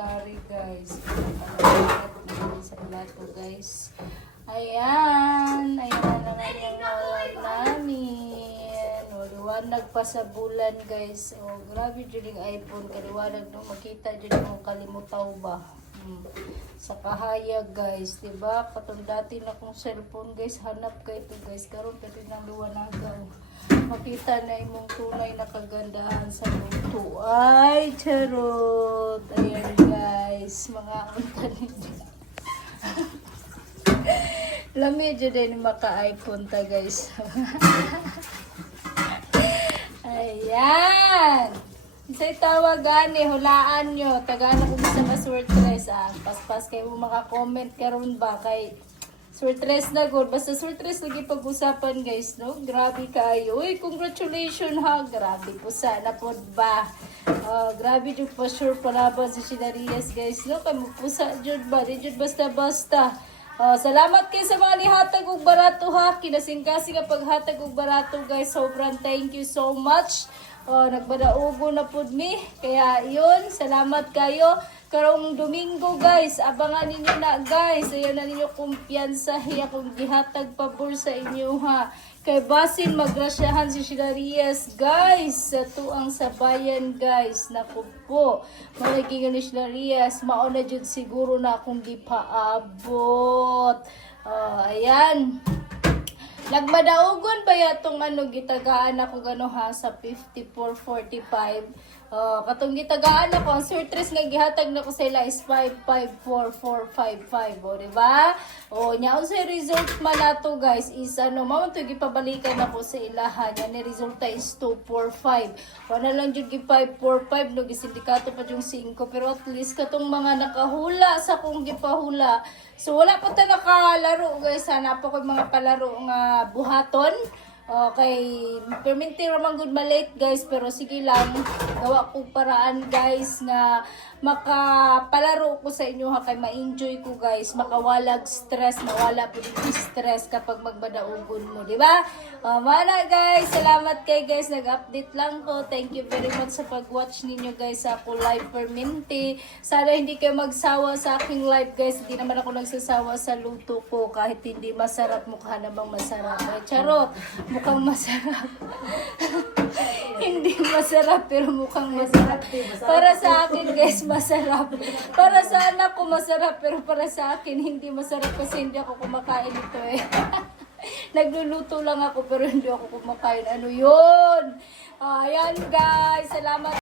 curry guys. Pinakalagay sa plato guys. Ayan. Ayan na naman yung oral namin. O, liwanag pa sa bulan guys. O, grabe dyan yung iPhone. Kaliwanag no. Makita dyan yung kalimutaw ba. Sa kahayag guys. Diba? Katong dati na kong cellphone guys. Hanap ka ito guys. Karoon ka rin ng liwanaga. Makita na imong tunay na kagandahan sa luto. Ay, charot. Ayan guys. Mga untanin. Lami dyan din maka-iPhone ta guys. Ayan. Isa'y tawagan eh, hulaan nyo. Tagana kung isa ka swordress ah. Pas-pas kayo maka-comment karon ba kay swordress na good. Basta swordress lagi pag-usapan guys, no? Grabe kayo. Uy, congratulations ha. Grabe po sana po ba. Grabe dyan pa sure palaban sa Sinarias guys, no? Kaya magpusa dyan ba? Di dyan basta-basta. Salamat kayo sa mga nihatag og barato ha. Kinasingkasi ka paghatag og barato guys. Sobrang thank you so much. Nagbadaugo na po mi. Kaya yun, salamat kayo. Karong Domingo guys, abangan ninyo na guys. Ayaw na ninyo kumpiyansa. Hiya kung gihatag pabor sa inyo ha. Kay basin magrasyahan si Sinarias guys. Sa tuang sabayan guys. Naku po. Malaking ni Sinarias. Mauna dyan siguro na akong gipaabot. Ayan. Nagmadaugon ba yatong gitagaan ako gano ha sa 5445. Katong gitagaan ako, ang surtres nga gihatag na ko sa ila is 554455. O, diba? O, nyaon sa result man nato guys is mao to gipabalikan na ko sa ilahan. Yan ni resulta is 245. Wala lang jud gi 545 no gisindikato pa yung 5 pero at least katong mga nakahula sa kung gipahula. So wala pa ta nakalaro guys. Sana pa ko mga palaro nga buhaton. Okay, perminti ramang good malate guys, pero sige lang, gawa ko paraan guys nga makapalaro ko sa inyo ha, kay ma-enjoy ko guys, makawalag stress, mawala po yung stress kapag magbadaugon mo, di ba? Mana guys, salamat kay guys, nag-update lang ko, thank you very much sa pag-watch ninyo guys sa ako live perminti. Sana hindi kayo magsawa sa aking live guys, hindi naman ako nagsasawa sa luto ko, kahit hindi masarap, mukha namang masarap. Ay, charot! Mukhang masarap. Hindi masarap pero mukhang masarap. Para sa akin guys, masarap. Para sa anak ko masarap pero para sa akin hindi masarap kasi hindi ako kumakain ito eh. Nagluluto lang ako pero hindi ako kumakain. Ano yun? Ayan guys, salamat.